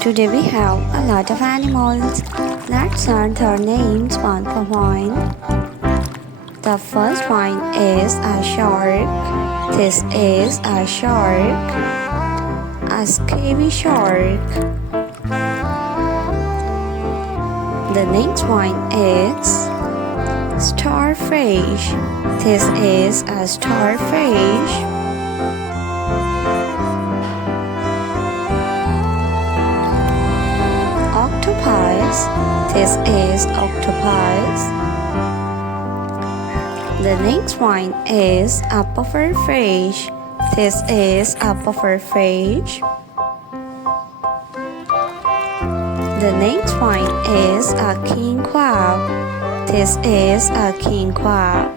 Today we have a lot of animals. Let's learn their names one by one. The first one is a shark. This is a shark. A scary shark. The next one is starfish. This is a starfish. Octopus. This is octopus. The next one is a pufferfish. This is a pufferfish. The next one is a king crab. This is a king crab.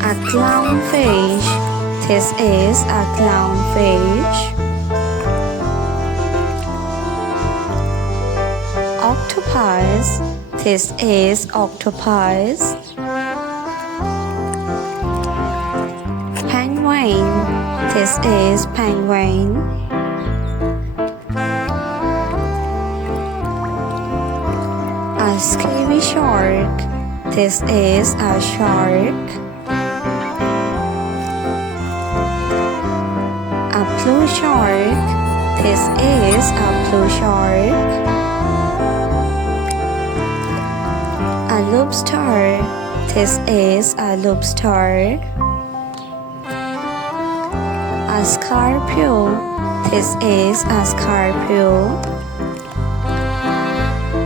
A clownfish. This is a clownfish. Octopus. This is octopus. Penguin. This is penguin. A scary shark. This is a shark. A blue shark. This is a blue shark. A lobster. This is a lobster. A scorpio. This is a scorpio.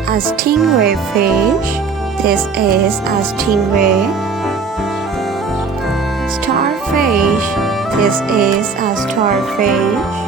A stingray fish. This is a stingray. Starfish. This is a starfish.